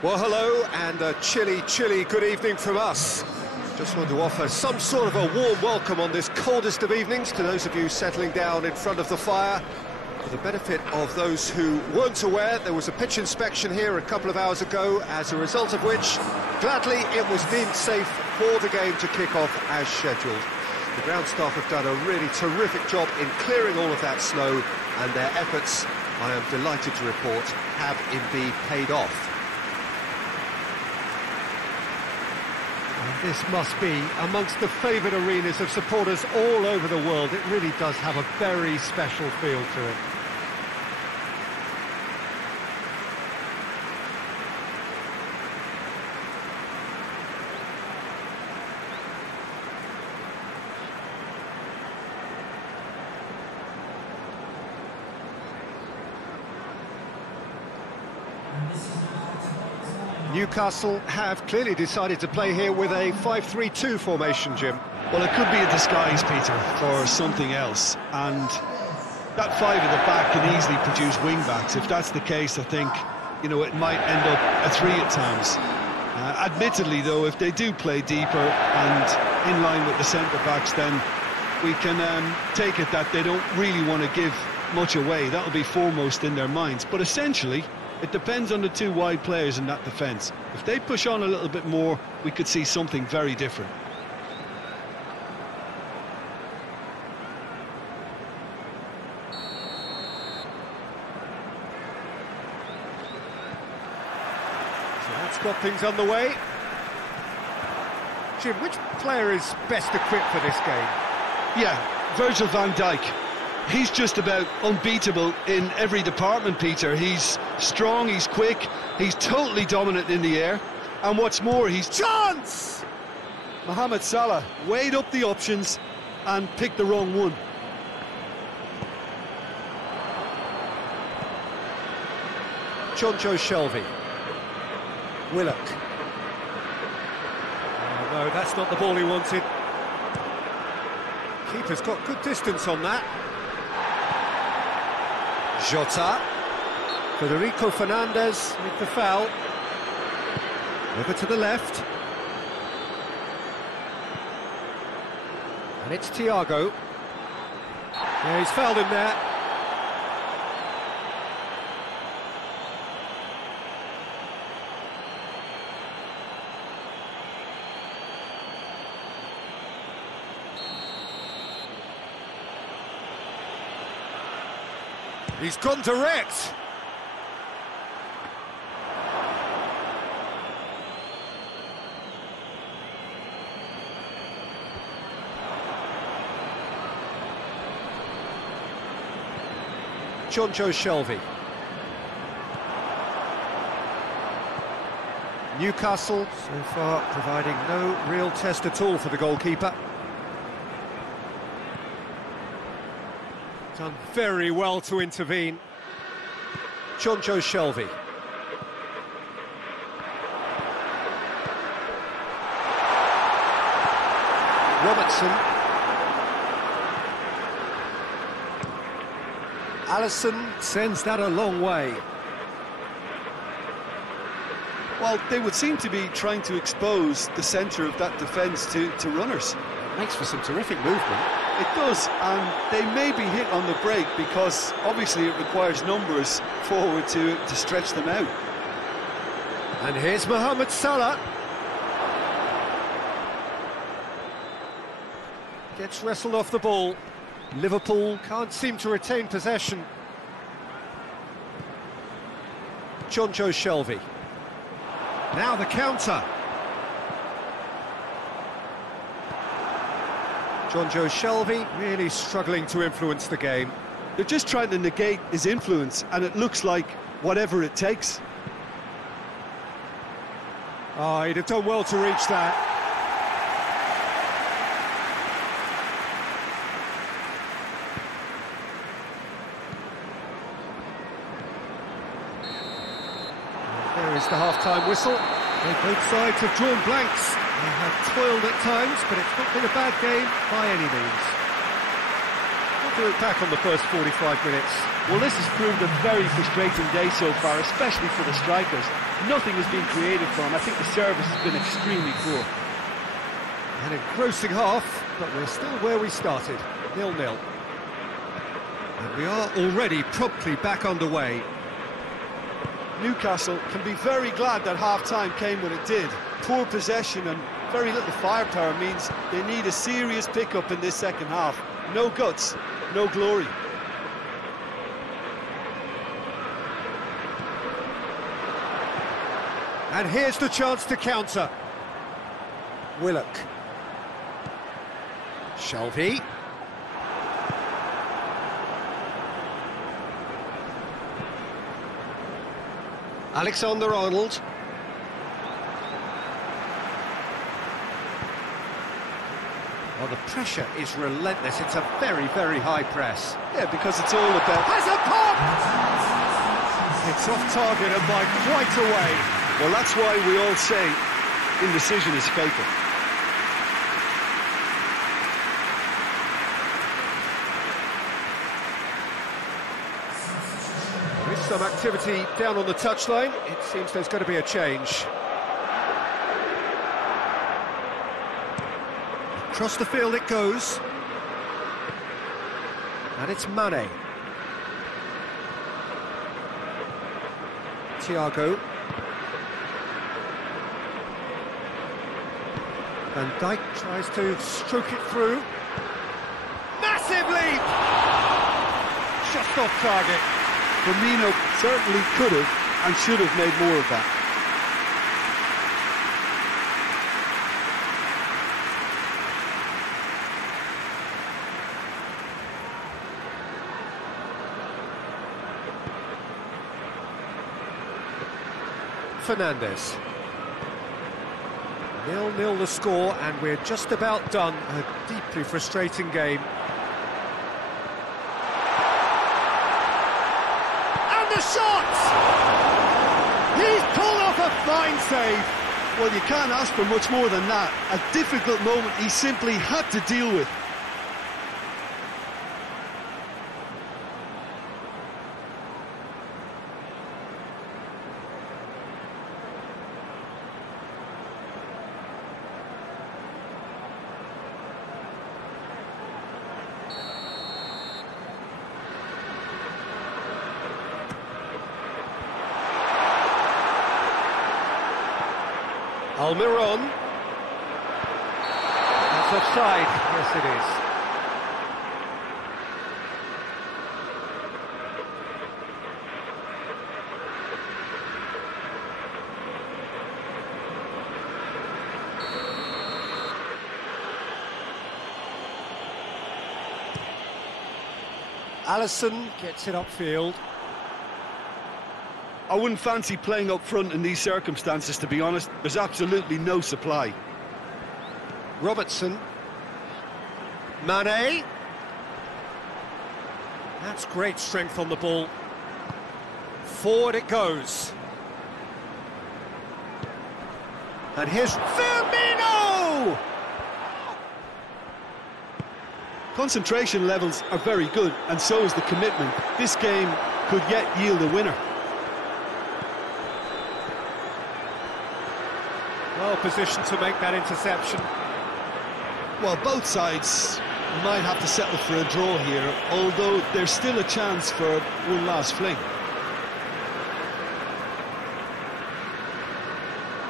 Well, hello, and a chilly good evening from us. Just want to offer some sort of a warm welcome on this coldest of evenings to those of you settling down in front of the fire. For the benefit of those who weren't aware, there was a pitch inspection here a couple of hours ago, as a result of which, gladly, it was deemed safe for the game to kick off as scheduled. The ground staff have done a really terrific job in clearing all of that snow, and their efforts, I am delighted to report, have indeed paid off. This must be amongst the favoured arenas of supporters all over the world. It really does have a very special feel to it. Newcastle have clearly decided to play here with a 5-3-2 formation, Jim. Well, it could be a disguise, Peter, for something else, and that five at the back can easily produce wing-backs. If that's the case, I think, you know, it might end up a three at times. Admittedly, though, if they do play deeper and in line with the centre-backs, then we can take it that they don't really want to give much away. That'll be foremost in their minds. But essentially, it depends on the two wide players in that defence. If they push on a little bit more, we could see something very different. So that's got things underway. Jim, which player is best equipped for this game? Yeah, Virgil van Dijk. He's just about unbeatable in every department, Peter. He's strong, he's quick, he's totally dominant in the air. And what's more, he's... Chance! Mohamed Salah weighed up the options and picked the wrong one. Jonjo Shelvey. Willock. Oh, no, that's not the ball he wanted. Keeper's got good distance on that. Jota. Federico Fernandez with the foul. Over to the left. And it's Thiago. Yeah, he's fouled him there. He's gone direct. Jonjo Shelvey. Newcastle, so far, providing no real test at all for the goalkeeper. Done very well to intervene. Jonjo Shelvey. Robertson. Alisson sends that a long way. Well, they would seem to be trying to expose the centre of that defence to runners. Makes for some terrific movement. It does, and they may be hit on the break because obviously it requires numbers forward to stretch them out. And here's Mohamed Salah. Gets wrestled off the ball. Liverpool can't seem to retain possession. Jonjo Shelvey. Now the counter. Jonjo Shelvey really struggling to influence the game. They're just trying to negate his influence, and it looks like whatever it takes. Oh, he'd have done well to reach that. There is the half-time whistle. Both sides have drawn blanks. They have toiled at times, but it's not been a bad game by any means. Not to look back on the first 45 minutes? Well, this has proved a very frustrating day so far, especially for the strikers. Nothing has been created for them. I think the service has been extremely poor. An engrossing half, but we're still where we started, 0-0. And we are already promptly back underway. Newcastle can be very glad that half-time came when it did. Poor possession and very little firepower means they need a serious pick-up in this second half. No guts, no glory. And here's the chance to counter. Willock. Shelby. Alexander-Arnold. Well, the pressure is relentless. It's a very, very high press. Yeah, because it's all about... Has a pop! It's off target and by quite a way. Well, that's why we all say indecision is fatal. There is some activity down on the touchline. It seems there's going to be a change. Across the field it goes. And it's Mane. Thiago. Van Dijk tries to stroke it through. Massive leap! Just off target. Firmino certainly could have and should have made more of that. Fernandes. 0-0 the score, and we're just about done. A deeply frustrating game. And the shot! He's pulled off a fine save. Well, you can't ask for much more than that. A difficult moment he simply had to deal with. Almiron. That's offside. Yes, it is. Alisson gets it upfield. I wouldn't fancy playing up front in these circumstances, to be honest. There's absolutely no supply. Robertson. Mane. That's great strength on the ball. Forward it goes. And here's Firmino! Concentration levels are very good, and so is the commitment. This game could yet yield a winner. Well positioned to make that interception. Well, both sides might have to settle for a draw here, although there's still a chance for one last fling.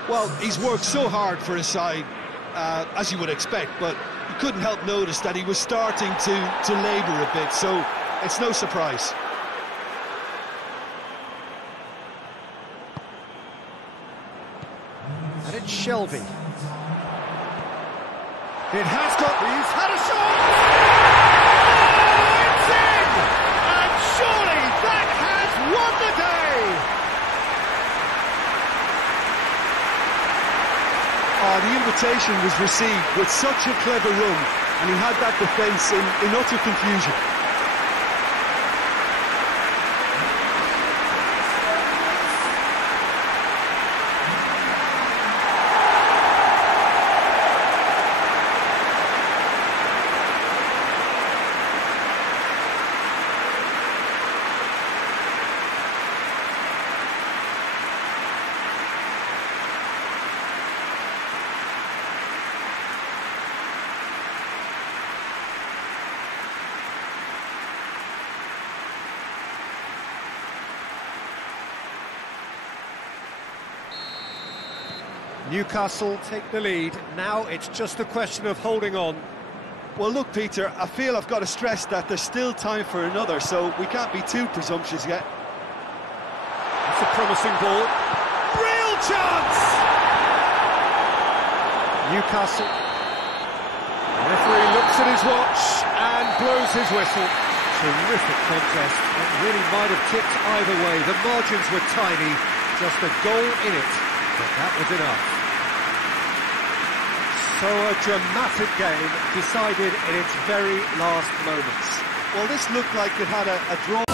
Well, he's worked so hard for his side, as you would expect, but you couldn't help notice that he was starting to labour a bit, so it's no surprise. And it's Shelby. It has got... He's had a shot! Oh, it's in! And surely that has won the day! Oh, the invitation was received with such a clever run, and he had that defence in utter confusion. Newcastle take the lead. Now it's just a question of holding on. Well, look, Peter, I feel I've got to stress that there's still time for another, so we can't be too presumptuous yet. It's a promising ball. Real chance! Newcastle. The referee looks at his watch and blows his whistle. Terrific contest. It really might have tipped either way. The margins were tiny, just a goal in it, but that was enough. So a dramatic game decided in its very last moments. Well, this looked like it had a draw.